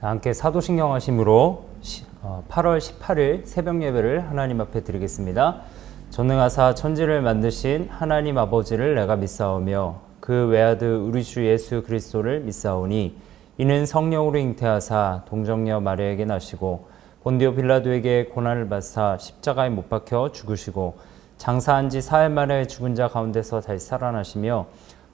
함께 사도신경 하심으로 8월 18일 새벽 예배를 하나님 앞에 드리겠습니다. 전능하사 천지를 만드신 하나님 아버지를 내가 믿사오며 그 외아들 우리 주 예수 그리스도를 믿사오니 이는 성령으로 잉태하사 동정녀 마리아에게 나시고 본디오 빌라도에게 고난을 받사 십자가에 못 박혀 죽으시고 장사한 지 사흘 만에 죽은 자 가운데서 다시 살아나시며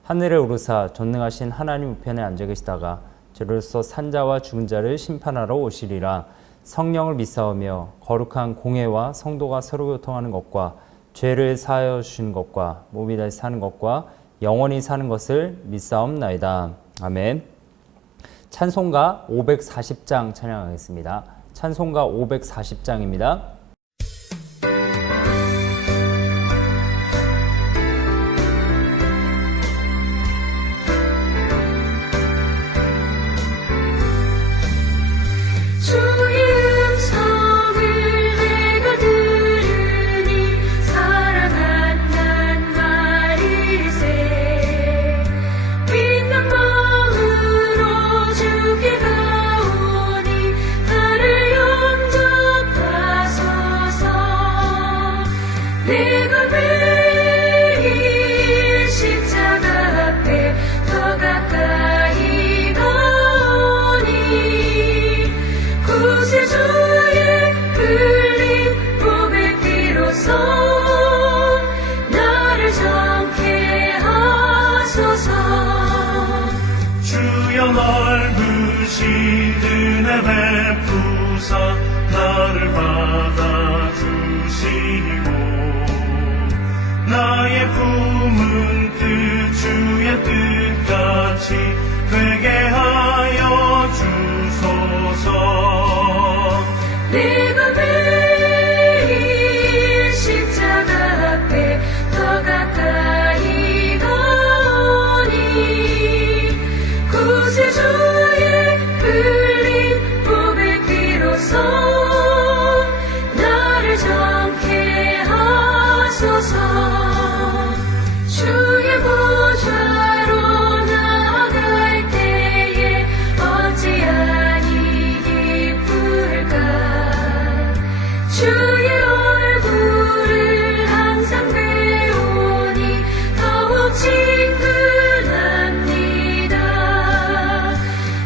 하늘에 오르사 전능하신 하나님 우편에 앉아 계시다가 저로서 산자와 죽은 자를 심판하러 오시리라. 성령을 믿사오며 거룩한 공회와 성도가 서로 교통하는 것과 죄를 사하여 주시는 것과 몸이 다시 사는 것과 영원히 사는 것을 믿사옵나이다. 아멘. 찬송가 540장 찬양하겠습니다. 찬송가 540장입니다. 나를 받아주시고 나의 품은 뜻 주의 뜻같이 되게 하여 주소서. 내가 매일 십자가 앞에 더 가까이 가오니 구세주의 흘린 몸의 피로써 나를 정케 하소서. 주의 보좌로 나아갈 때에 어찌하니 기쁠까. 주의 얼굴을 항상 배우니 더욱 친근합니다.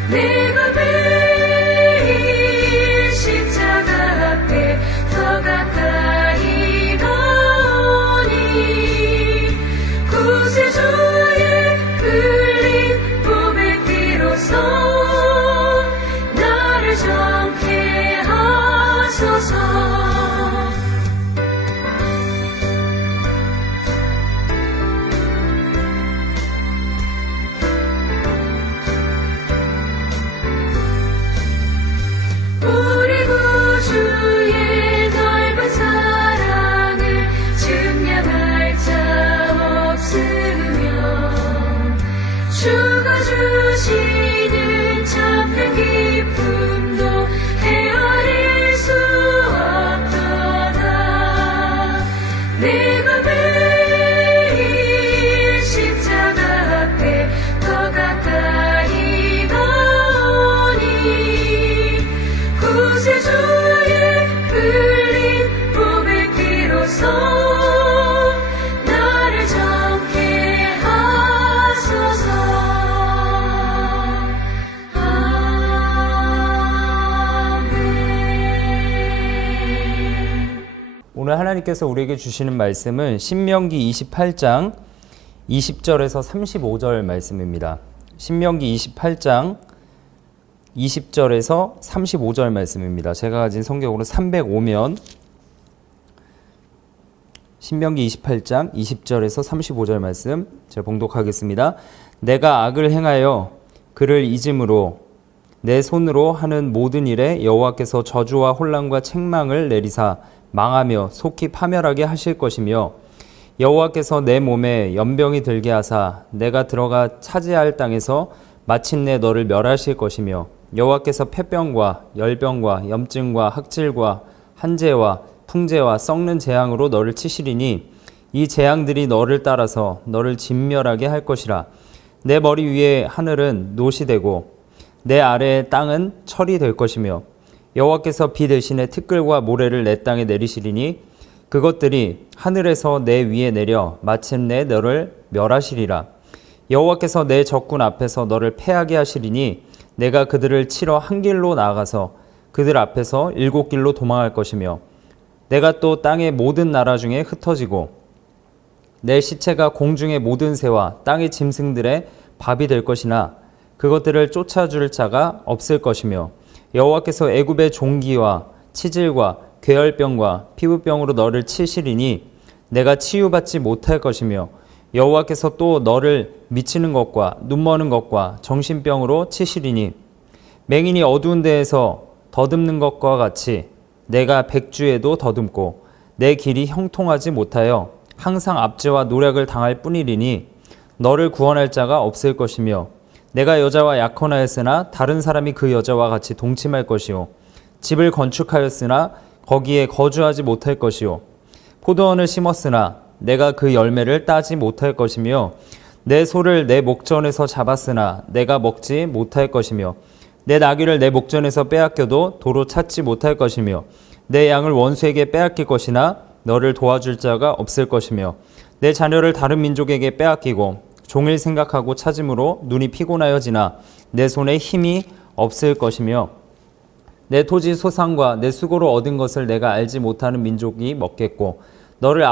내가 매일 십자가 앞에 더 가까이 가오니 구세주의 흘린 몸의 피로써 나를 정케 하소서. 우리 구주의 넓은 사랑을 증명할 자 없으며 주가 주시는 참된 기쁨도 헤아릴 수 없도다. 내가 매일 십자가 앞에 더 가까이 가오니 구세주의 흘린 몸의 피로써 나를 정케 하소서. 아멘. 오늘 하나님께서 우리에게 주시는 말씀은 신명기 28장 20절에서 35절 말씀입니다. 신명기 28장 20절에서 35절 말씀입니다. 제가 가진 성경으로 305면 신명기 28장 20절에서 35절 말씀 제가 봉독하겠습니다. 내가 악을 행하여 그를 잊음으로 내 손으로 하는 모든 일에 여호와께서 저주와 혼란과 책망을 내리사 망하며 속히 파멸하게 하실 것이며 여호와께서 내 몸에 연병이 들게 하사 내가 들어가 차지할 땅에서 마침내 너를 멸하실 것이며 여호와께서 폐병과 열병과 염증과 학질과 한재와 풍재와 썩는 재앙으로 너를 치시리니 이 재앙들이 너를 따라서 너를 진멸하게 할 것이라. 내 머리 위에 하늘은 노시 되고 내 아래의 땅은 철이 될 것이며 여호와께서 비 대신에 티끌과 모래를 내 땅에 내리시리니 그것들이 하늘에서 내 위에 내려 마침내 너를 멸하시리라. 여호와께서 내 적군 앞에서 너를 패하게 하시리니 내가 그들을 치러 한 길로 나아가서 그들 앞에서 7길로 도망할 것이며 내가 또 땅의 모든 나라 중에 흩어지고 내 시체가 공중의 모든 새와 땅의 짐승들의 밥이 될 것이나 그것들을 쫓아줄 자가 없을 것이며 여호와께서 애굽의 종기와 치질과 괴혈병과 피부병으로 너를 치시리니 내가 치유받지 못할 것이며 여호와께서 또 너를 미치는 것과 눈머는 것과 정신병으로 치시리니 맹인이 어두운 데에서 더듬는 것과 같이 내가 백주에도 더듬고 내 길이 형통하지 못하여 항상 압제와 노력을 당할 뿐이리니 너를 구원할 자가 없을 것이며 내가 여자와 약혼하였으나 다른 사람이 그 여자와 같이 동침할 것이요 집을 건축하였으나 거기에 거주하지 못할 것이요 포도원을 심었으나 내가 그 열매를 따지 못할 것이며 내 소를 내 목전에서 잡았으나 내가 먹지 못할 것이며 내 나귀를 내 목전에서 빼앗겨도 도로 찾지 못할 것이며 내 양을 원수에게 빼앗길 것이나 너를 도와줄 자가 없을 것이며 내 자녀를 다른 민족에게 빼앗기고 종일 생각하고 찾음으로 눈이 피곤하여지나 내 손에 힘이 없을 것이며 내 토지 소산과 내 수고로 얻은 것을 내가 알지 못하는 민족이 먹겠고 너를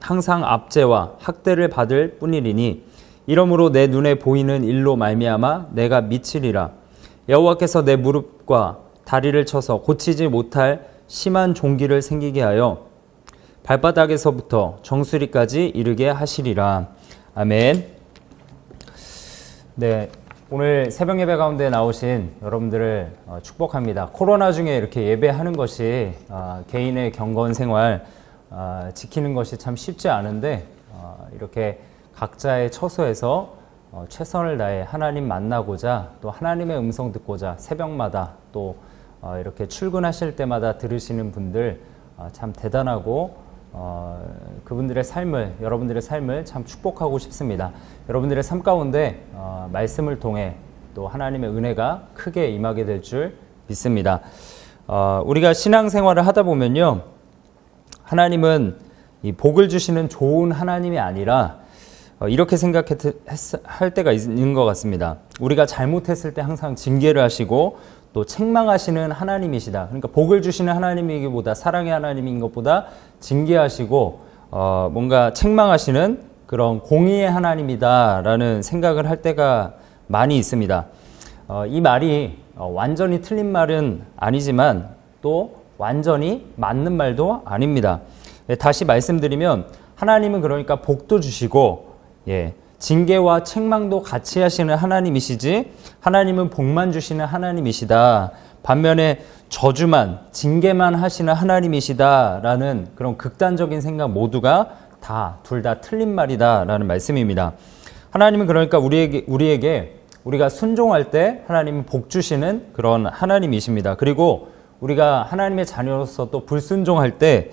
항상 압제와 학대를 받을 뿐이리니 이러므로 내 눈에 보이는 일로 말미암아 내가 미치리라. 여호와께서 내 무릎과 다리를 쳐서 고치지 못할 심한 종기를 생기게 하여 발바닥에서부터 정수리까지 이르게 하시리라. 아멘. 네, 오늘 새벽 예배 가운데 나오신 여러분들을 축복합니다. 코로나 중에 이렇게 예배하는 것이 개인의 경건 생활 지키는 것이 참 쉽지 않은데 이렇게 각자의 처소에서 최선을 다해 하나님 만나고자 또 하나님의 음성 듣고자 새벽마다 또 이렇게 출근하실 때마다 들으시는 분들 참 대단하고 그분들의 삶을 여러분들의 삶을 참 축복하고 싶습니다. 여러분들의 삶 가운데 말씀을 통해 또 하나님의 은혜가 크게 임하게 될 줄 믿습니다. 우리가 신앙생활을 하다 보면요, 하나님은 이 복을 주시는 좋은 하나님이 아니라 이렇게 생각할 때가 있는 것 같습니다. 우리가 잘못했을 때 항상 징계를 하시고 또 책망하시는 하나님이시다. 그러니까 복을 주시는 하나님이기보다 사랑의 하나님인 것보다 징계하시고 뭔가 책망하시는 그런 공의의 하나님이다라는 생각을 할 때가 많이 있습니다. 이 말이 완전히 틀린 말은 아니지만 또 완전히 맞는 말도 아닙니다. 다시 말씀드리면 하나님은 그러니까 복도 주시고 징계와 책망도 같이 하시는 하나님이시지 하나님은 복만 주시는 하나님이시다. 반면에 저주만 징계만 하시는 하나님이시다라는 그런 극단적인 생각 모두가 둘 다 틀린 말이다라는 말씀입니다. 하나님은 그러니까 우리에게 우리가 순종할 때 하나님은 복 주시는 그런 하나님이십니다. 그리고 우리가 하나님의 자녀로서 또 불순종할 때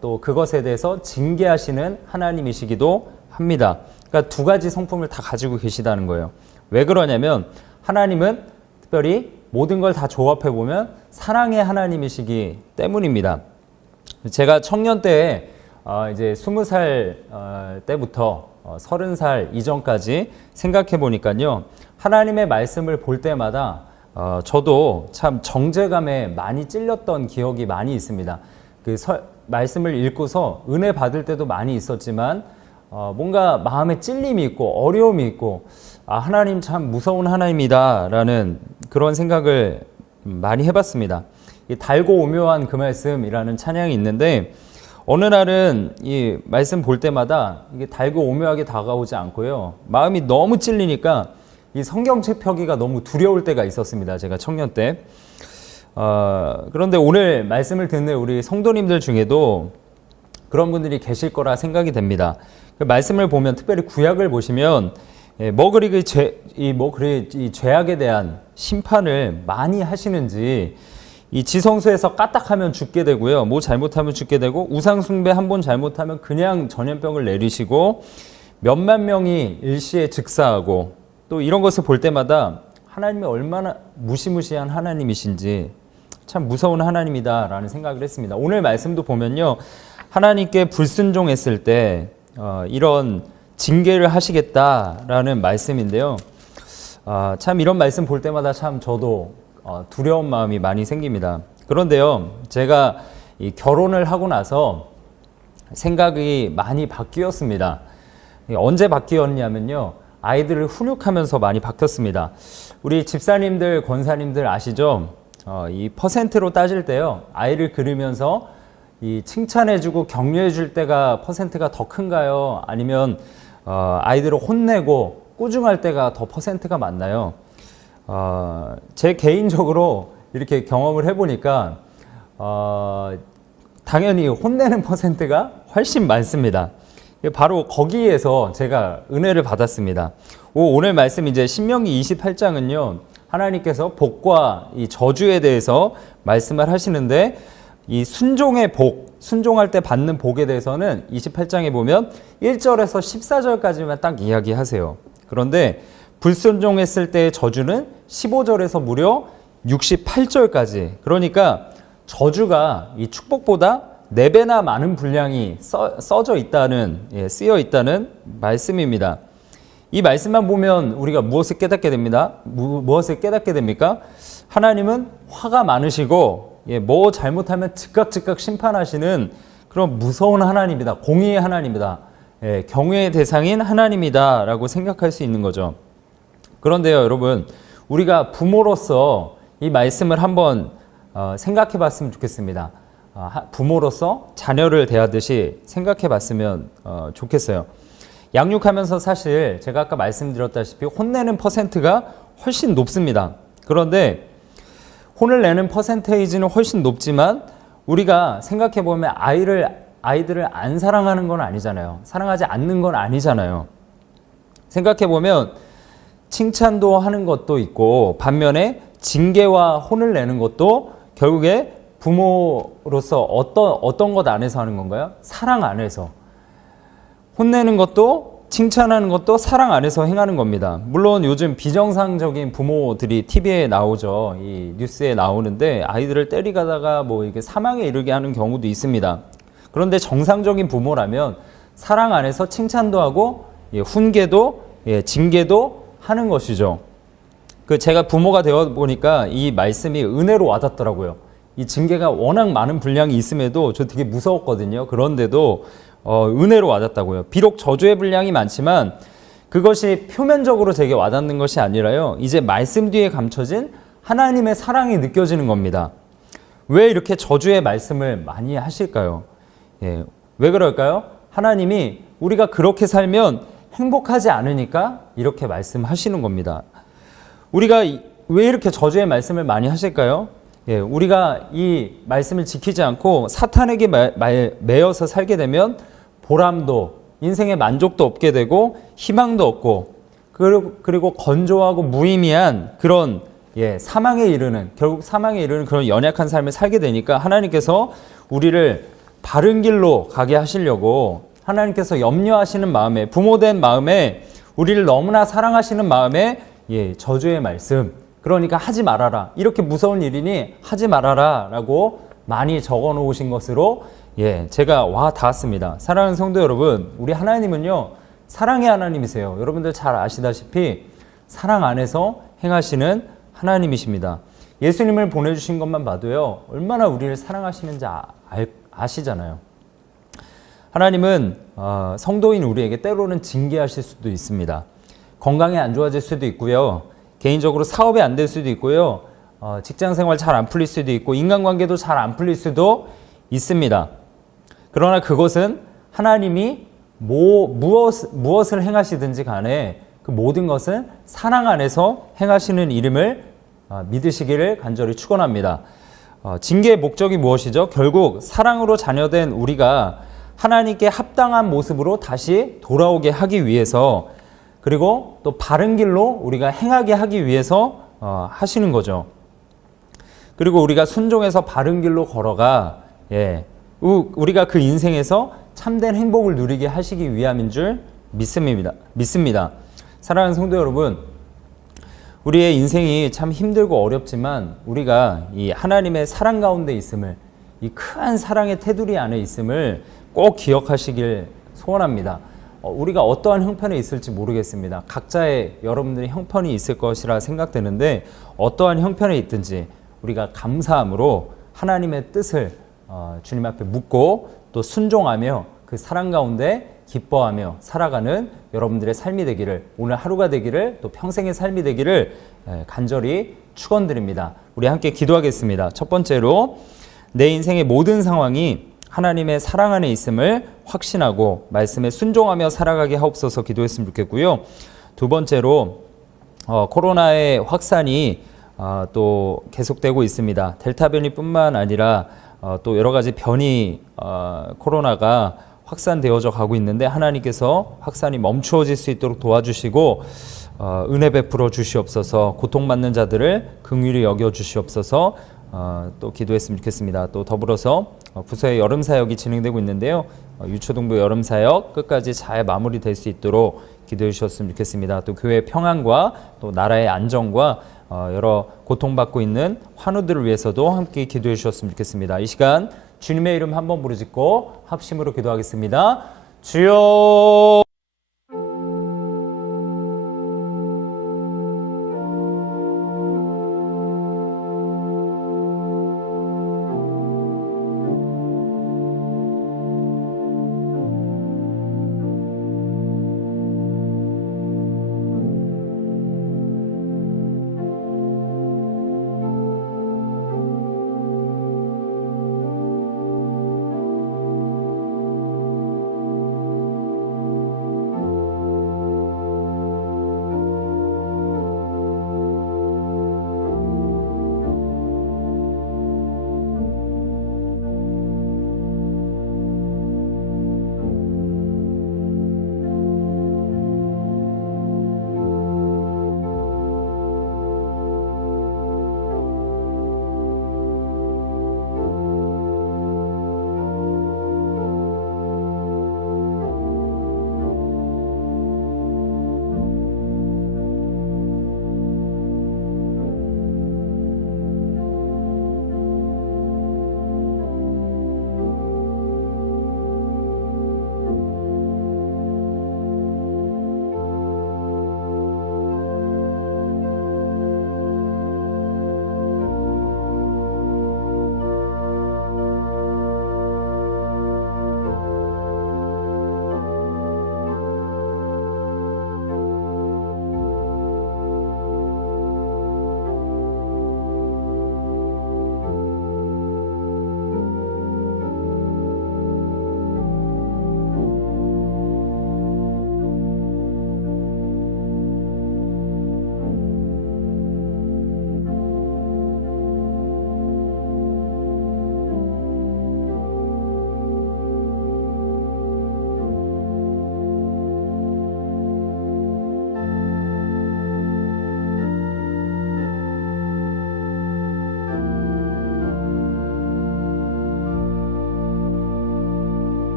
또 그것에 대해서 징계하시는 하나님이시기도 합니다. 그러니까 두 가지 성품을 다 가지고 계시다는 거예요. 왜 그러냐면 하나님은 특별히 모든 걸 다 조합해 보면 사랑의 하나님이시기 때문입니다. 제가 청년 때에 이제 20살 때부터 30살 이전까지 생각해 보니까요, 하나님의 말씀을 볼 때마다 저도 참 정죄감에 많이 찔렸던 기억이 많이 있습니다. 말씀을 읽고서 은혜 받을 때도 많이 있었지만 뭔가 마음에 찔림이 있고 어려움이 있고 하나님 참 무서운 하나님이다라는 그런 생각을 많이 해봤습니다. 이 달고 오묘한 그 말씀이라는 찬양이 있는데 어느 날은 이 말씀 볼 때마다 이게 달고 오묘하게 다가오지 않고요, 마음이 너무 찔리니까 이 성경책 펴기가 너무 두려울 때가 있었습니다. 제가 청년 때. 그런데 오늘 말씀을 듣는 우리 성도님들 중에도 그런 분들이 계실 거라 생각이 됩니다. 그 말씀을 보면 특별히 구약을 보시면 이 죄악에 대한 심판을 많이 하시는지 이 지성소에서 까딱하면 죽게 되고요, 뭐 잘못하면 죽게 되고 우상 숭배 한 번 잘못하면 그냥 전염병을 내리시고 몇만 명이 일시에 즉사하고 또 이런 것을 볼 때마다 하나님이 얼마나 무시무시한 하나님이신지 참 무서운 하나님이다라는 생각을 했습니다. 오늘 말씀도 보면요, 하나님께 불순종했을 때 이런 징계를 하시겠다라는 말씀인데요. 참 이런 말씀 볼 때마다 참 저도 두려운 마음이 많이 생깁니다. 그런데요, 제가 이 결혼을 하고 나서 생각이 많이 바뀌었습니다. 언제 바뀌었냐면요, 아이들을 훈육하면서 많이 바뀌었습니다. 우리 집사님들, 권사님들 아시죠? 이 퍼센트로 따질 때요, 아이를 기르면서 이 칭찬해주고 격려해줄 때가 퍼센트가 더 큰가요? 아니면 아이들을 혼내고 꾸중할 때가 더 퍼센트가 많나요? 제 개인적으로 이렇게 경험을 해보니까 당연히 혼내는 퍼센트가 훨씬 많습니다. 바로 거기에서 제가 은혜를 받았습니다. 오늘 말씀 이제 신명기 28장은요, 하나님께서 복과 이 저주에 대해서 말씀을 하시는데, 이 순종의 복, 순종할 때 받는 복에 대해서는 28장에 보면 1절에서 14절까지만 딱 이야기하세요. 그런데 불순종했을 때의 저주는 15절에서 무려 68절까지. 그러니까 저주가 이 축복보다 4배나 많은 분량이 써져 있다는, 쓰여 있다는 말씀입니다. 이 말씀만 보면 우리가 무엇을 깨닫게 됩니다? 무엇을 깨닫게 됩니까? 하나님은 화가 많으시고, 뭐 잘못하면 즉각 심판하시는 그런 무서운 하나님이다. 공의의 하나님이다. 경외의 대상인 하나님이다 라고 생각할 수 있는 거죠. 그런데요, 여러분, 우리가 부모로서 이 말씀을 한번 생각해 봤으면 좋겠습니다. 부모로서 자녀를 대하듯이 생각해 봤으면 좋겠어요. 양육하면서 사실 제가 아까 말씀드렸다시피 혼내는 퍼센트가 훨씬 높습니다. 그런데 혼을 내는 퍼센테이지는 훨씬 높지만 우리가 생각해 보면 아이들을 안 사랑하는 건 아니잖아요. 사랑하지 않는 건 아니잖아요. 생각해 보면 칭찬도 하는 것도 있고, 반면에 징계와 혼을 내는 것도 결국에 부모로서 어떤 것 안에서 하는 건가요? 사랑 안에서. 혼내는 것도 칭찬하는 것도 사랑 안에서 행하는 겁니다. 물론 요즘 비정상적인 부모들이 TV에 나오죠. 이 뉴스에 나오는데 아이들을 때리다가 뭐 이게 사망에 이르게 하는 경우도 있습니다. 그런데 정상적인 부모라면 사랑 안에서 칭찬도 하고 훈계도 징계도 하는 것이죠. 제가 부모가 되어 보니까 이 말씀이 은혜로 와닿더라고요. 이 징계가 워낙 많은 분량이 있음에도 저 되게 무서웠거든요. 그런데도 은혜로 와닿다고요. 비록 저주의 분량이 많지만 그것이 표면적으로 제게 와닿는 것이 아니라요, 이제 말씀 뒤에 감춰진 하나님의 사랑이 느껴지는 겁니다. 왜 이렇게 저주의 말씀을 많이 하실까요? 왜 그럴까요? 하나님이 우리가 그렇게 살면 행복하지 않으니까 이렇게 말씀하시는 겁니다. 우리가 왜 이렇게 저주의 말씀을 많이 하실까요? 우리가 이 말씀을 지키지 않고 사탄에게 매여서 살게 되면 보람도, 인생의 만족도 없게 되고 희망도 없고, 그리고 건조하고 무의미한 그런 사망에 이르는, 결국 사망에 이르는 그런 연약한 삶을 살게 되니까 하나님께서 우리를 바른 길로 가게 하시려고 하나님께서 염려하시는 마음에, 부모된 마음에, 우리를 너무나 사랑하시는 마음에 저주의 말씀, 그러니까 하지 말아라, 이렇게 무서운 일이니 하지 말아라 라고 많이 적어 놓으신 것으로 제가 와 닿았습니다. 사랑하는 성도 여러분, 우리 하나님은요 사랑의 하나님이세요. 여러분들 잘 아시다시피 사랑 안에서 행하시는 하나님이십니다. 예수님을 보내주신 것만 봐도요 얼마나 우리를 사랑하시는지 아시잖아요. 하나님은 성도인 우리에게 때로는 징계하실 수도 있습니다. 건강이 안 좋아질 수도 있고요, 개인적으로 사업이 안 될 수도 있고요, 직장생활 잘 안 풀릴 수도 있고, 인간관계도 잘 안 풀릴 수도 있습니다. 그러나 그것은 하나님이 무엇을 행하시든지 간에 그 모든 것은 사랑 안에서 행하시는 이름을 믿으시기를 간절히 축원합니다. 징계의 목적이 무엇이죠? 결국 사랑으로 자녀된 우리가 하나님께 합당한 모습으로 다시 돌아오게 하기 위해서, 그리고 또 바른 길로 우리가 행하게 하기 위해서 하시는 거죠. 그리고 우리가 순종해서 바른 길로 걸어가 우리가 그 인생에서 참된 행복을 누리게 하시기 위함인 줄 믿습니다. 사랑하는 성도 여러분, 우리의 인생이 참 힘들고 어렵지만 우리가 이 하나님의 사랑 가운데 있음을, 이 큰 사랑의 테두리 안에 있음을 꼭 기억하시길 소원합니다. 우리가 어떠한 형편에 있을지 모르겠습니다. 각자의 여러분들의 형편이 있을 것이라 생각되는데 어떠한 형편에 있든지 우리가 감사함으로 하나님의 뜻을 주님 앞에 묻고 또 순종하며 그 사랑 가운데 기뻐하며 살아가는 여러분들의 삶이 되기를, 오늘 하루가 되기를, 또 평생의 삶이 되기를 간절히 축원드립니다. 우리 함께 기도하겠습니다. 첫 번째로 내 인생의 모든 상황이 하나님의 사랑 안에 있음을 확신하고 말씀에 순종하며 살아가게 하옵소서 기도했으면 좋겠고요. 두 번째로 코로나의 확산이 또 계속되고 있습니다. 델타 변이뿐만 아니라 또 여러 가지 변이 코로나가 확산되어져 가고 있는데 하나님께서 확산이 멈추어질 수 있도록 도와주시고 은혜 베풀어 주시옵소서, 고통받는 자들을 긍휼히 여겨 주시옵소서 또 기도했으면 좋겠습니다. 또 더불어서 부서의 여름 사역이 진행되고 있는데요. 유초동부 여름 사역 끝까지 잘 마무리될 수 있도록 기도해 주셨으면 좋겠습니다. 또 교회의 평안과 또 나라의 안정과 여러 고통받고 있는 환우들을 위해서도 함께 기도해 주셨으면 좋겠습니다. 이 시간 주님의 이름 한번 부르짖고 합심으로 기도하겠습니다. 주여